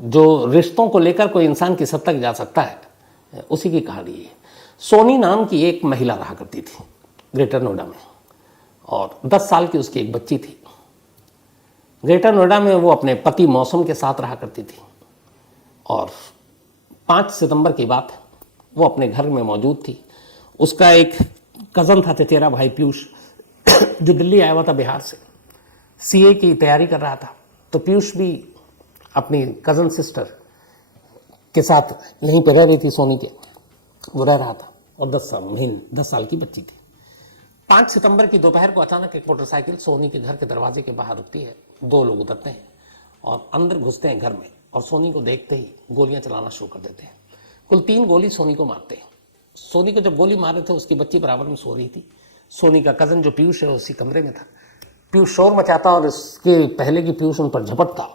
जो रिश्तों को लेकर कोई इंसान किस हद तक जा सकता है, उसी की कहानी है। सोनी नाम की एक महिला रहा करती थी ग्रेटर नोएडा में, और 10 साल की उसकी एक बच्ची थी। ग्रेटर नोएडा में वो अपने पति मौसम के साथ रहा करती थी, और 5 सितंबर की बात है, वो अपने घर में मौजूद थी। उसका एक कज़न था, चचेरा भाई पीयूष, जो दिल्ली आया हुआ था बिहार से, सीए की तैयारी कर रहा था। तो पीयूष भी अपनी कज़न सिस्टर के साथ यहीं पर रह रही थी, सोनी के, वो रह रहा था, और 10 साल की बच्ची थी। 5 सितंबर की दोपहर को अचानक एक मोटरसाइकिल सोनी के घर के दरवाजे के बाहर रुकती है। 2 लोग उतरते हैं और अंदर घुसते हैं घर में, और सोनी को देखते ही गोलियां चलाना शुरू कर देते हैं। कुल 3 गोली सोनी को मारते हैं। सोनी को जब गोली मार रहे थे, उसकी बच्ची बराबर में सो रही थी। सोनी का कज़न जो पीयूष है, उसी कमरे में था। पीयूष शोर मचाता, और इसके पहले कि पीयूष उन पर झपटता,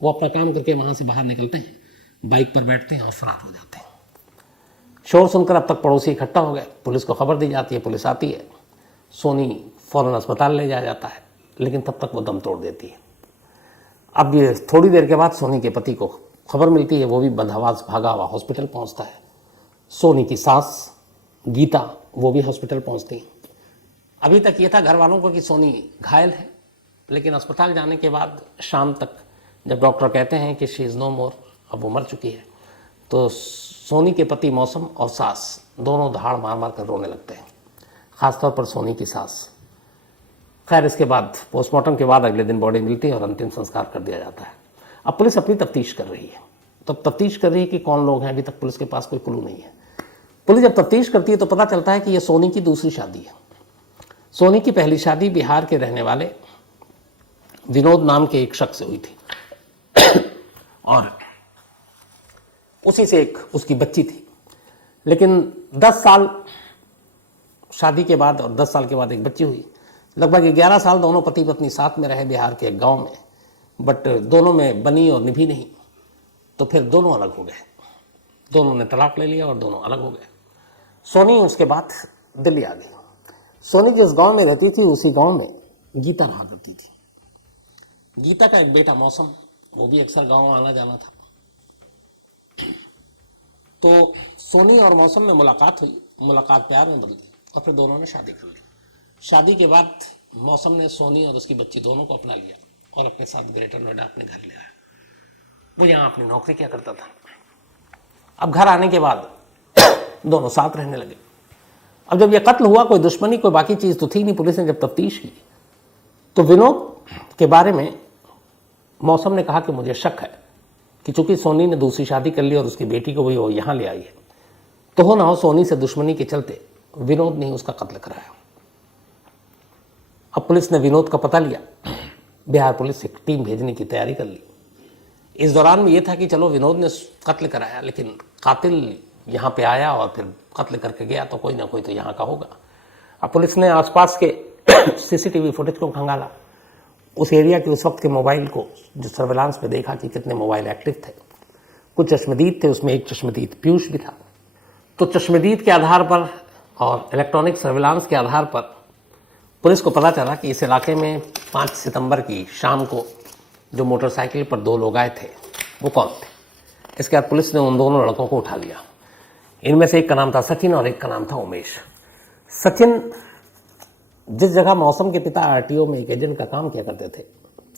वो अपना काम करके वहाँ से बाहर निकलते हैं, बाइक पर बैठते हैं और फरार हो जाते हैं। शोर सुनकर अब तक पड़ोसी इकट्ठा हो गए। पुलिस को खबर दी जाती है, पुलिस आती है। सोनी फौरन अस्पताल ले जाया जाता है, लेकिन तब तक वो दम तोड़ देती है। अब ये थोड़ी देर के बाद सोनी के पति को खबर मिलती है, वो भी बदहवास भागा हुआ हॉस्पिटल पहुंचता है। सोनी की सास गीता, वो भी हॉस्पिटल पहुंचती। अभी तक ये था घर वालों को कि सोनी घायल है, लेकिन अस्पताल जाने के बाद शाम तक जब डॉक्टर कहते हैं कि शी इज़ नो मोर, अब वो मर चुकी है, तो सोनी के पति मौसम और सास दोनों धाड़ मार मार कर रोने लगते हैं, ख़ासतौर पर सोनी की सास। खैर, इसके बाद पोस्टमार्टम के बाद अगले दिन बॉडी मिलती है और अंतिम संस्कार कर दिया जाता है। अब पुलिस अपनी तफ्तीश कर रही है। तब तफ्तीश कर रही है कि कौन लोग हैं, अभी तक पुलिस के पास कोई क्लू नहीं है। पुलिस जब तफ्तीश करती है तो पता चलता है कि ये सोनी की दूसरी शादी है। सोनी की पहली शादी बिहार के रहने वाले विनोद नाम के एक शख्स से हुई थी, और उसी से एक उसकी बच्ची थी। लेकिन 10 साल शादी के बाद और 10 साल के बाद एक बच्ची हुई। लगभग 11 साल दोनों पति पत्नी साथ में रहे बिहार के एक गांव में, बट दोनों में बनी और निभी नहीं, तो फिर दोनों अलग हो गए। दोनों ने तलाक ले लिया और दोनों अलग हो गए। सोनी उसके बाद दिल्ली आ गई। सोनी जिस गांव में रहती थी, उसी गांव में गीता रहा करती थी। गीता का एक बेटा मौसम, वो भी अक्सर गांव आना जाना था। तो सोनी और मौसम में मुलाकात हुई, मुलाकात प्यार में बदल गई, और फिर दोनों ने शादी कर ली। शादी के बाद मौसम ने सोनी और उसकी बच्ची दोनों को अपना लिया और अपने साथ ग्रेटर नोएडा अपने घर ले आया। वो यहाँ अपनी नौकरी क्या करता था। अब घर आने के बाद दोनों साथ रहने लगे। अब जब यह कत्ल हुआ, कोई दुश्मनी कोई बाकी चीज़ तो थी नहीं। पुलिस ने जब तफ्तीश की तो विनोद के बारे में मौसम ने कहा कि मुझे शक है कि चूंकि सोनी ने दूसरी शादी कर ली और उसकी बेटी को भी वो यहाँ ले आई है, तो हो ना हो सोनी से दुश्मनी के चलते विनोद ने उसका कत्ल कराया। अब पुलिस ने विनोद का पता लिया, बिहार पुलिस एक टीम भेजने की तैयारी कर ली। इस दौरान में ये था कि चलो विनोद ने कत्ल कराया, लेकिन कातिल यहाँ पे आया और फिर कत्ल करके गया, तो कोई ना कोई तो यहाँ का होगा। अब पुलिस ने आसपास के सीसीटीवी फुटेज को खंगाला, उस एरिया के उस वक्त के मोबाइल को जो सर्विलांस में देखा कि कितने मोबाइल एक्टिव थे। कुछ चश्मदीद थे, उसमें एक चश्मदीद पीयूष भी था। तो चश्मदीद के आधार पर और इलेक्ट्रॉनिक सर्विलांस के आधार पर पुलिस को पता चला कि इस इलाके में 5 सितंबर की शाम को जो मोटरसाइकिल पर 2 लोग आए थे, वो कौन थे। इसके बाद पुलिस ने उन दोनों लड़कों को उठा लिया। इनमें से एक का नाम था सचिन और एक का नाम था उमेश। सचिन जिस जगह मौसम के पिता आरटीओ में एक एजेंट का काम किया करते थे,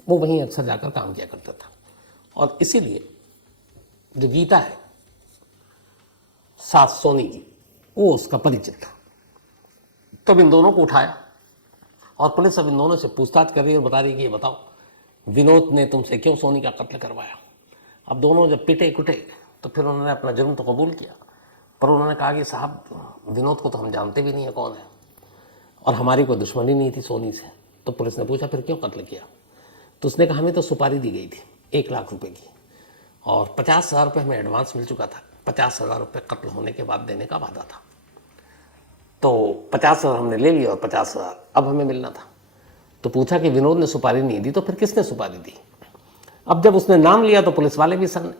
वो वहीं अक्सर जाकर काम किया करता था, और इसीलिए जो गीता है सास सोनी की, वो उसका परिचित था। तब इन दोनों को उठाया और पुलिस अब इन दोनों से पूछताछ कर रही है और बता रही है कि ये बताओ विनोद ने तुमसे क्यों सोनी का कत्ल करवाया। अब दोनों जब पिटे कुटे तो फिर उन्होंने अपना जुर्म तो कबूल किया, पर उन्होंने कहा कि साहब विनोद को तो हम जानते भी नहीं है कौन है, और हमारी कोई दुश्मनी नहीं थी सोनी से। तो पुलिस ने पूछा फिर क्यों कत्ल किया, तो उसने कहा हमें तो सुपारी दी गई थी 1 लाख रुपए की, और 50,000 रुपये हमें एडवांस मिल चुका था। 50,000 रुपये कत्ल होने के बाद देने का वादा था, तो 50,000 हमने ले लिया और 50,000 अब हमें मिलना था। तो पूछा कि विनोद ने सुपारी नहीं दी, तो फिर किसने सुपारी दी। अब जब उसने नाम लिया तो पुलिस वाले भी सन्न।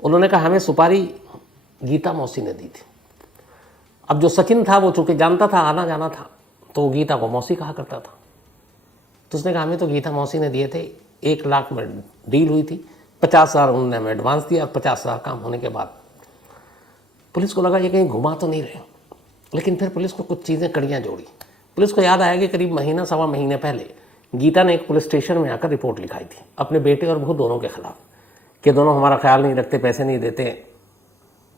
उन्होंने कहा हमें सुपारी गीता मौसी ने दी थी। अब जो सचिन था वो चूंकि जानता था, आना जाना था, तो वो गीता को मौसी कहा करता था। तो उसने कहा हमें तो गीता मौसी ने दिए थे, 1 लाख में डील हुई थी, 50,000 उन्होंने हमें एडवांस दिया और 50,000 काम होने के बाद पुलिस को लगा ये कहीं घुमा तो नहीं रहे। लेकिन फिर पुलिस को कुछ चीज़ें कड़ियाँ जोड़ी। पुलिस को याद आया कि करीब महीना सवा महीने पहले गीता ने एक पुलिस स्टेशन में आकर रिपोर्ट लिखाई थी अपने बेटे और बहू दोनों के खिलाफ कि दोनों हमारा ख्याल नहीं रखते, पैसे नहीं देते,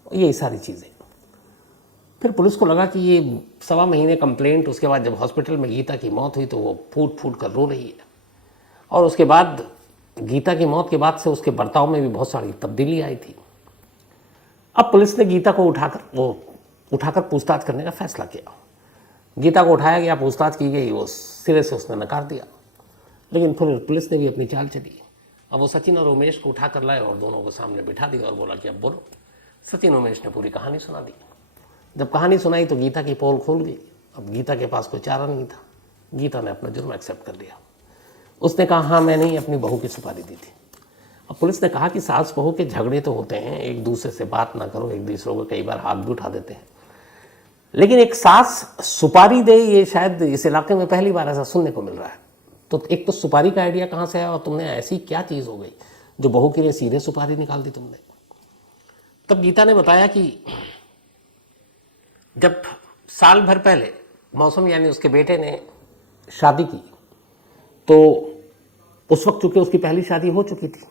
यही सारी चीज़ें। फिर पुलिस को लगा कि ये सवा महीने कंप्लेंट, उसके बाद जब हॉस्पिटल में गीता की मौत हुई तो वो फूट फूट कर रो रही है। और उसके बाद गीता की मौत के बाद से उसके बर्ताव में भी बहुत सारी तब्दीली आई थी। अब पुलिस ने गीता को उठाकर पूछताछ करने का फैसला किया। गीता को उठाया गया, पूछताछ की गई, वो सिरे से उसने नकार दिया। लेकिन फिर पुलिस ने भी अपनी चाल चली। अब वो सचिन और उमेश को उठा कर लाए और दोनों को सामने बिठा दिया और बोला कि अब बोलो। सचिन उमेश ने पूरी कहानी सुना दी। जब कहानी सुनाई तो गीता की पोल खुल गई। अब गीता के पास कोई चारा नहीं था। गीता ने अपना जुर्म एक्सेप्ट कर लिया। उसने कहा हाँ मैंने ही अपनी बहू की सुपारी दी थी। अब पुलिस ने कहा कि सास बहू के झगड़े तो होते हैं, एक दूसरे से बात ना करो, एक दूसरे को कई बार हाथ भी उठा देते हैं, लेकिन एक सास सुपारी दे, ये शायद इस इलाके में पहली बार ऐसा सुनने को मिल रहा है। तो एक तो सुपारी का आइडिया कहाँ से आया और तुमने ऐसी क्या चीज़ हो गई जो बहू के लिए सीधे सुपारी निकाल दी तुमने। तब गीता ने बताया कि जब साल भर पहले मौसम यानी उसके बेटे ने शादी की तो उस वक्त चूंकि उसकी पहली शादी हो चुकी थी,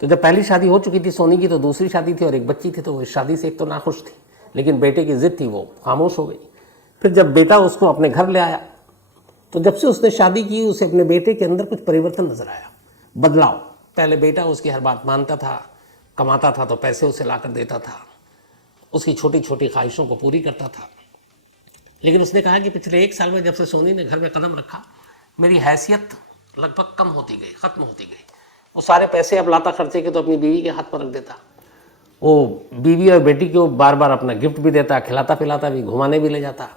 तो जब पहली शादी हो चुकी थी सोनी की तो दूसरी शादी थी और एक बच्ची थी, तो वो इस शादी से एक तो नाखुश थी, लेकिन बेटे की जिद थी, वो खामोश हो गई। फिर जब बेटा उसको अपने घर ले आया तो जब से उसने शादी की उसे अपने बेटे के अंदर कुछ परिवर्तन नजर आया, बदलाव। पहले बेटा उसकी हर बात मानता था, कमाता था तो पैसे उसे ला कर देता था, उसकी छोटी छोटी ख्वाहिशों को पूरी करता था। लेकिन उसने कहा कि पिछले 1 साल में जब से सोनी ने घर में कदम रखा, मेरी हैसियत लगभग कम होती गई, ख़त्म होती गई। वो सारे पैसे अब लाता खर्चे के तो अपनी बीवी के हाथ पर रख देता। वो बीवी और बेटी को बार बार अपना गिफ्ट भी देता, खिलाता पिलाता भी, घुमाने भी ले जाता,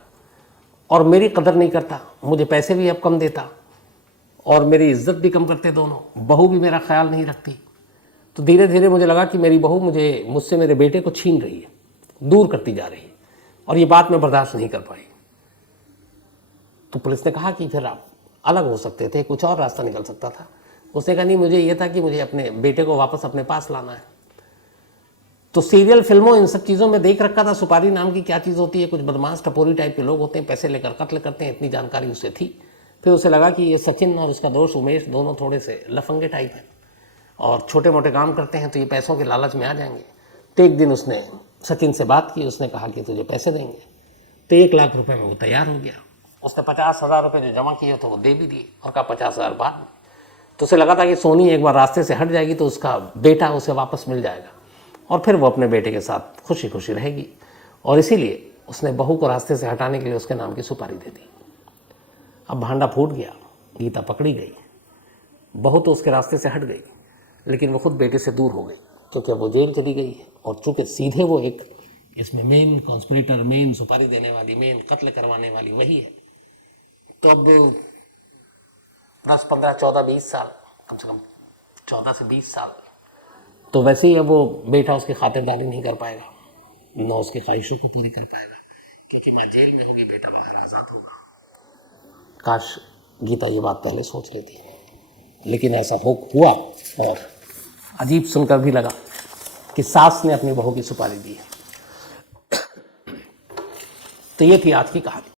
और मेरी कदर नहीं करता। मुझे पैसे भी अब कम देता और मेरी इज्जत भी कम करते दोनों। बहू भी मेरा ख्याल नहीं रखती। तो धीरे धीरे मुझे लगा कि मेरी बहू मुझसे मेरे बेटे को छीन रही है, दूर करती जा रही है, और ये बात मैं बर्दाश्त नहीं कर पाई। तो पुलिस ने कहा कि फिर आप अलग हो सकते थे, कुछ और रास्ता निकल सकता था। उसने कहा नहीं, मुझे ये था कि मुझे अपने बेटे को वापस अपने पास लाना है। तो सीरियल फिल्मों इन सब चीज़ों में देख रखा था सुपारी नाम की क्या चीज़ होती है। कुछ बदमाश टपोरी टाइप के लोग होते हैं, पैसे लेकर कत्ल करते हैं, इतनी जानकारी उसे थी। फिर उसे लगा कि ये सचिन और उसका दोस्त उमेश दोनों थोड़े से लफंगे टाइप हैं और छोटे मोटे काम करते हैं, तो ये पैसों के लालच में आ जाएंगे। तो एक दिन उसने सचिन से बात की, उसने कहा कि तुझे पैसे देंगे। तो 1 लाख रुपए में वो तैयार हो गया। उसने 50,000 रुपये जो जमा किए तो वो दे भी दिए और कहा 50,000 बाद में। तो उसे लगा था कि सोनी एक बार रास्ते से हट जाएगी तो उसका बेटा उसे वापस मिल जाएगा और फिर वो अपने बेटे के साथ खुशी खुशी रहेगी, और इसीलिए उसने बहू को रास्ते से हटाने के लिए उसके नाम की सुपारी दे दी। अब भांडा फूट गया, गीता पकड़ी गई। बहू तो उसके रास्ते से हट गई, लेकिन वो खुद बेटे से दूर हो गई, क्योंकि अब वो जेल चली गई है। और चूंकि सीधे वो एक इसमें मेन कॉन्स्पिरेटर, मेन सुपारी देने वाली, मेन कत्ल करवाने वाली वही है। तो अब 10, 15, 14, 20 साल, कम से कम 14 से 20 साल, तो वैसे ही अब वो बेटा उसकी खातिरदारी नहीं कर पाएगा, न उसकी ख्वाहिशों को पूरी कर पाएगा, क्योंकि माँ जेल में होगी, बेटा बाहर आज़ाद होगा। काश गीता ये बात पहले सोच लेती, लेकिन ऐसा हुआ। और अजीब सुनकर भी लगा कि सास ने अपनी बहू की सुपारी दी है। तो ये थी आज की कहानी।